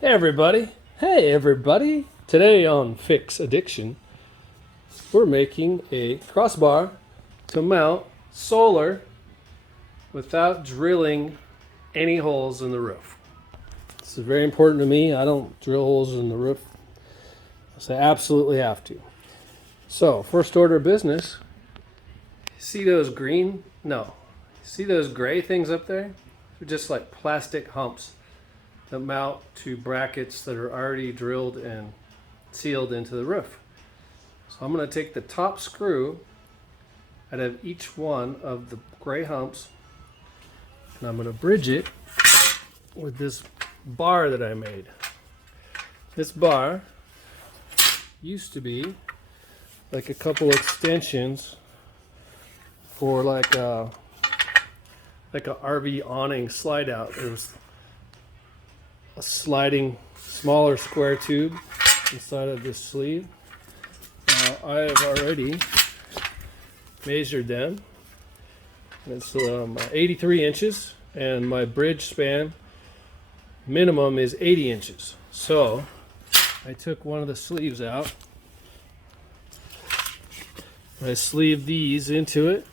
Hey everybody! Today on Fix Addiction, we're making a crossbar to mount solar without drilling any holes in the roof. This is very important to me. I don't drill holes in the roof, so I absolutely have to. So, first order of business, see those green? No. See those gray things up there? They're just like plastic humps that mount to brackets that are already drilled and sealed into the roof. So I'm going to take the top screw out of each one of the gray humps and I'm going to bridge it with this bar that I made. This bar used to be like a couple extensions for like a RV awning slide out. There was a sliding smaller square tube inside of this sleeve. Now I have already measured them. It's 83 inches and my bridge span minimum is 80 inches. So I took one of the sleeves out. I sleeved these into it.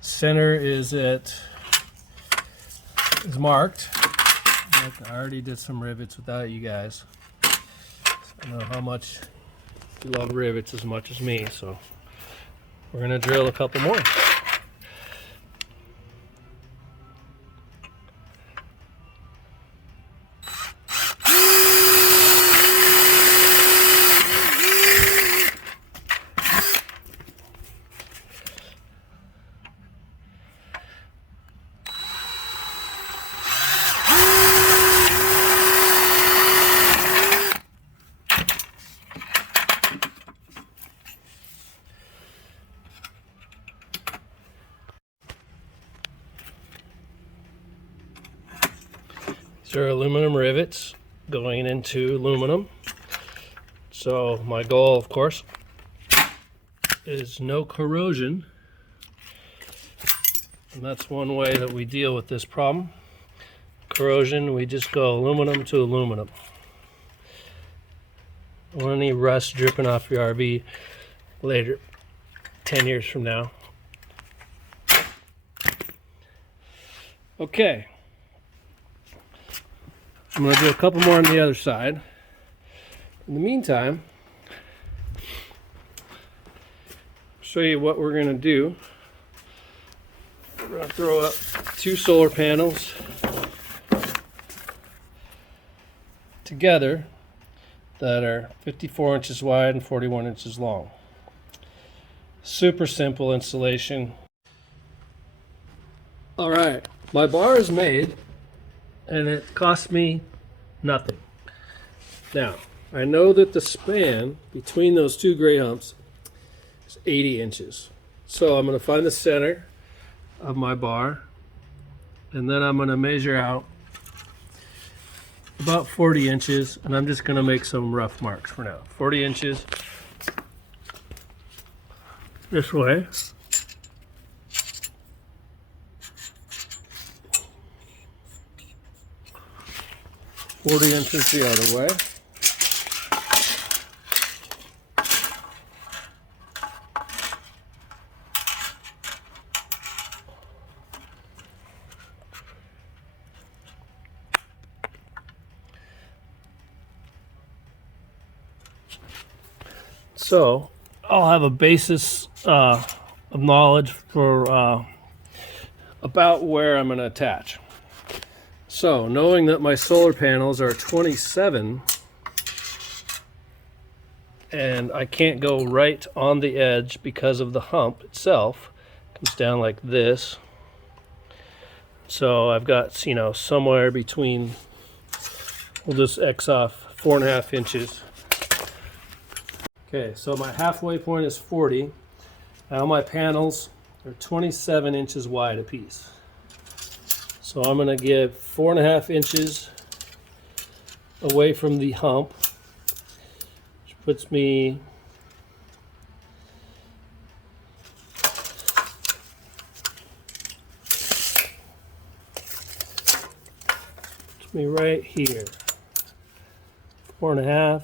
Center is marked. I already did some rivets without you guys. I know how much you love rivets as much as me, so we're gonna drill a couple more. These are aluminum rivets going into aluminum. So my goal, of course, is no corrosion. And that's one way that we deal with this problem. Corrosion, we just go aluminum to aluminum. Don't want any rust dripping off your RV later, 10 years from now. Okay. I'm going to do a couple more on the other side. In the meantime, I'll show you what we're going to do. We're going to throw up 2 solar panels together that are 54 inches wide and 41 inches long. Super simple installation. All right, my bar is made and it cost me nothing. Now, I know that the span between those 2 gray humps is 80 inches. So I'm going to find the center of my bar and then I'm going to measure out about 40 inches and I'm just going to make some rough marks for now. 40 inches this way. 40 inches the other way. So I'll have a basis of knowledge for about where I'm going to attach. So, knowing that my solar panels are 27 and I can't go right on the edge because of the hump itself, it comes down like this. So I've got, you know, somewhere between, we'll just X off 4.5 inches. Okay, so my halfway point is 40. Now my panels are 27 inches wide a piece. So I'm going to give 4.5 inches away from the hump, which puts me me right here. 4.5.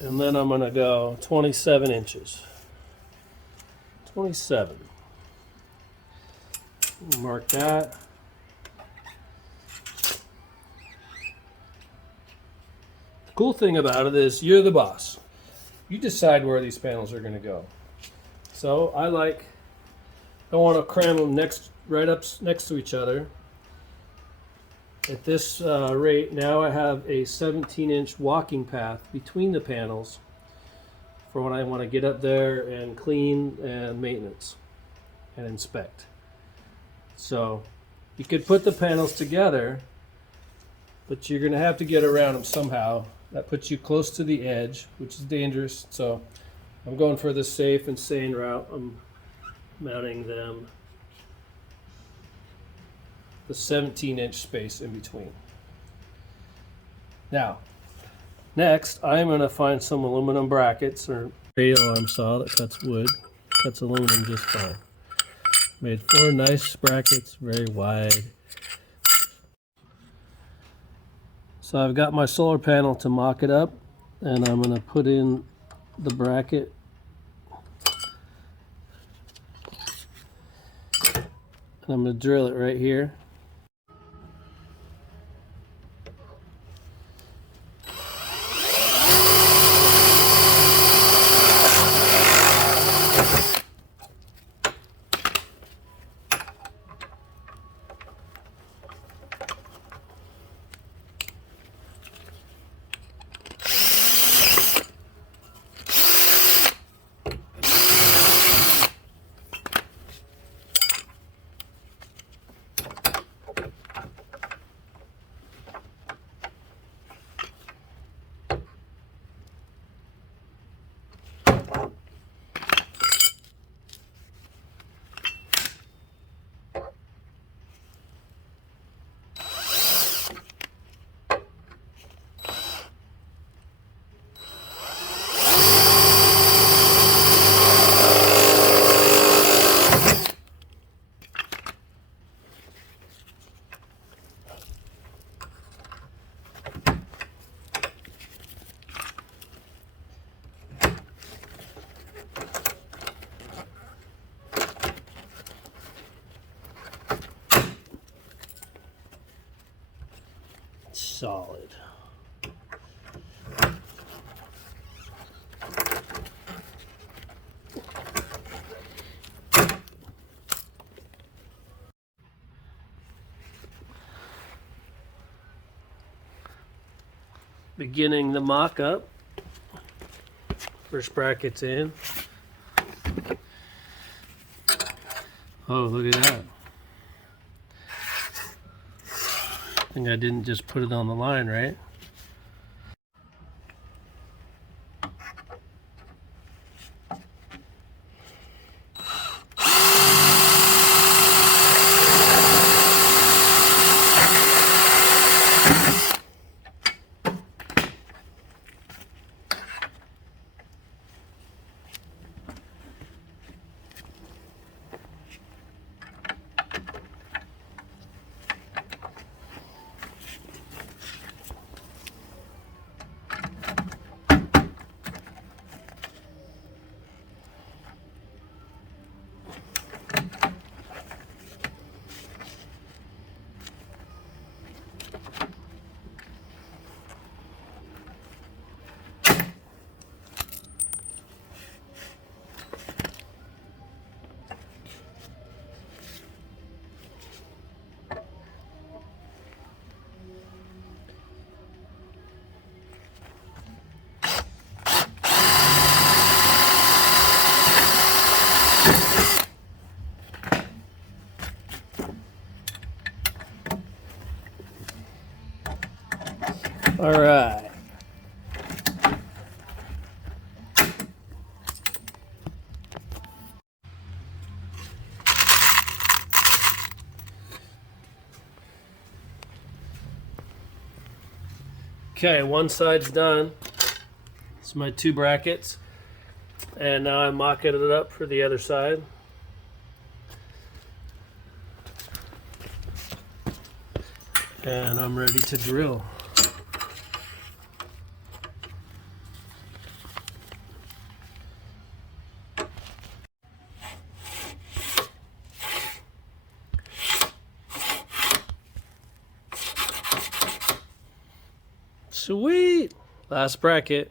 And then I'm going to go 27 inches. 27. Mark that. The cool thing about it is you're the boss. You decide where these panels are going to go. So I don't want to cram them right up next to each other. At this rate, now I have a 17-inch walking path between the panels for when I want to get up there and clean and maintenance and inspect. So you could put the panels together, but you're going to have to get around them somehow. That puts you close to the edge, which is dangerous. So I'm going for the safe and sane route. I'm mounting them the 17-inch space in between. Now, next I'm going to find some aluminum brackets or radial arm saw that cuts wood, cuts aluminum just fine. Made 4 nice brackets, very wide. So I've got my solar panel to mock it up, and I'm going to put in the bracket. And I'm going to drill it right here. Solid. Beginning the mock-up. First bracket's in. Oh, look at that. I think I didn't just put it on the line, right? All right. Okay, one side's done. It's my 2 brackets, and now I'm mocking it up for the other side. And I'm ready to drill. Sweet! Last bracket.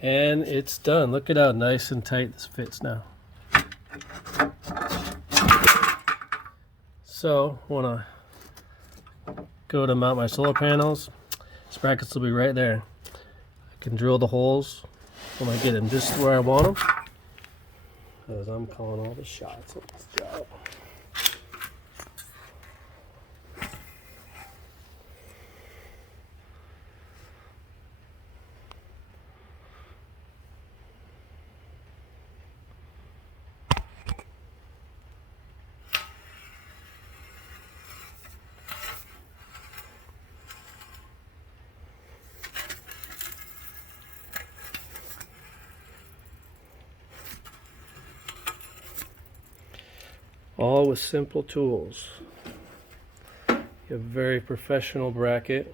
And it's done. Look at how nice and tight this fits now. So, want to go to mount my solar panels. These brackets will be right there. I can drill the holes when I get them just where I want them, because I'm calling all the shots on this job. All with simple tools. You have a very professional bracket,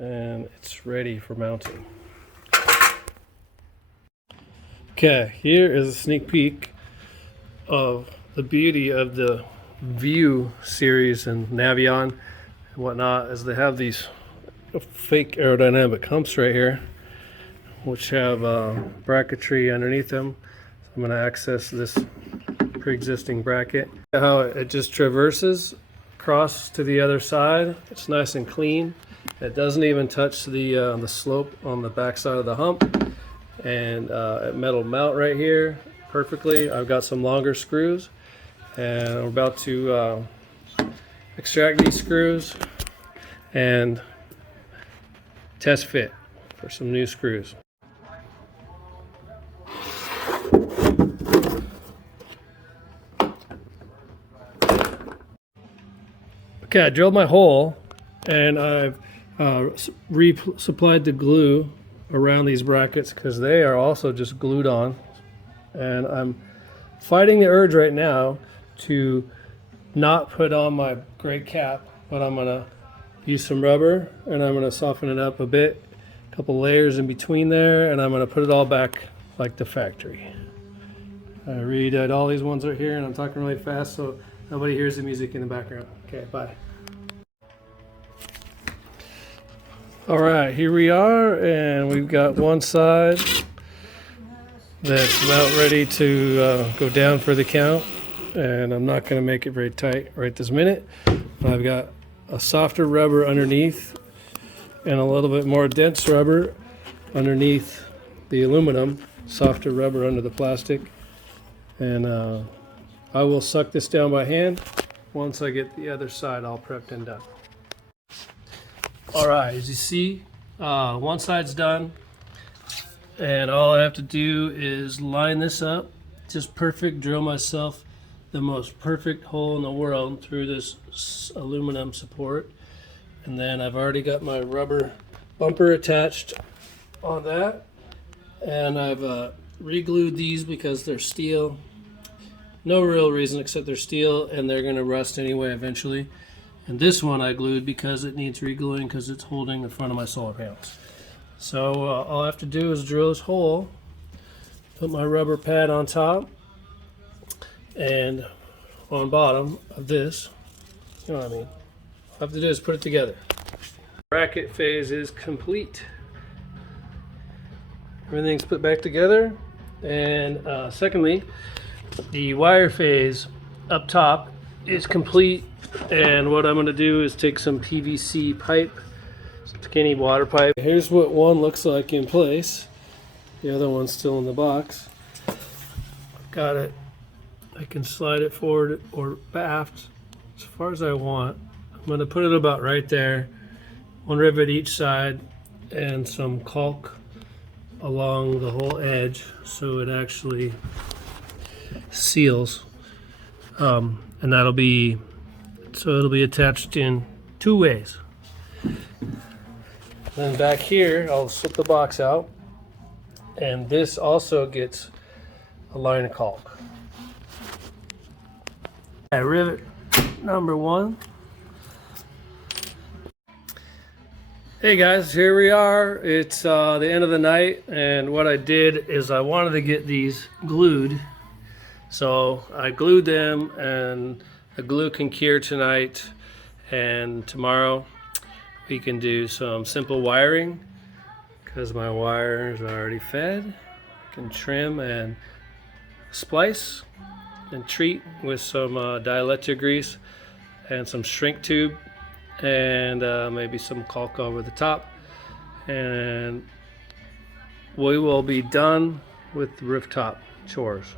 and it's ready for mounting. Okay, here is a sneak peek of the beauty of the VIEW series and NAVION and whatnot, as they have these fake aerodynamic humps right here, which have bracketry underneath them. So I'm going to access this pre-existing bracket. How it just traverses across to the other side. It's nice and clean. It doesn't even touch the slope on the back side of the hump, and metal mount right here perfectly. I've got some longer screws, and I'm about to extract these screws and test fit for some new screws. Okay, I drilled my hole, and I've resupplied the glue around these brackets because they are also just glued on. And I'm fighting the urge right now to not put on my gray cap, but I'm gonna use some rubber and I'm gonna soften it up a bit, a couple layers in between there, and I'm gonna put it all back like the factory. I redid all these ones right here, and I'm talking really fast so nobody hears the music in the background. Okay, bye. All right, here we are, and we've got one side that's about ready to go down for the count, and I'm not going to make it very tight right this minute. I've got a softer rubber underneath and a little bit more dense rubber underneath the aluminum, softer rubber under the plastic, and I will suck this down by hand once I get the other side all prepped and done. All right, as you see, one side's done, and all I have to do is line this up just perfect, drill myself the most perfect hole in the world through this aluminum support, and then I've already got my rubber bumper attached on that, and I've re-glued these because they're steel. No real reason except they're steel and they're going to rust anyway eventually. And this one I glued because it needs re-gluing because it's holding the front of my solar panels. So all I have to do is drill this hole, put my rubber pad on top and on bottom of this. You know what I mean? All I have to do is put it together. Bracket phase is complete. Everything's put back together, and secondly, the wire phase up top is complete, and what I'm going to do is take some PVC pipe, some skinny water pipe. Here's what one looks like in place. The other one's still in the box. Got it. I can slide it forward or aft as far as I want. I'm going to put it about right there. One rivet each side and some caulk along the whole edge so it actually seals, and that'll be, so it'll be attached in two ways. Then back here I'll slip the box out, and this also gets a line of caulk. Rivet number one. Hey guys, here we are. It's the end of the night, and what I did is I wanted to get these glued. So I glued them, and the glue can cure tonight, and tomorrow we can do some simple wiring because my wires are already fed. I can trim and splice and treat with some dielectric grease and some shrink tube, and maybe some caulk over the top, and we will be done with the rooftop chores.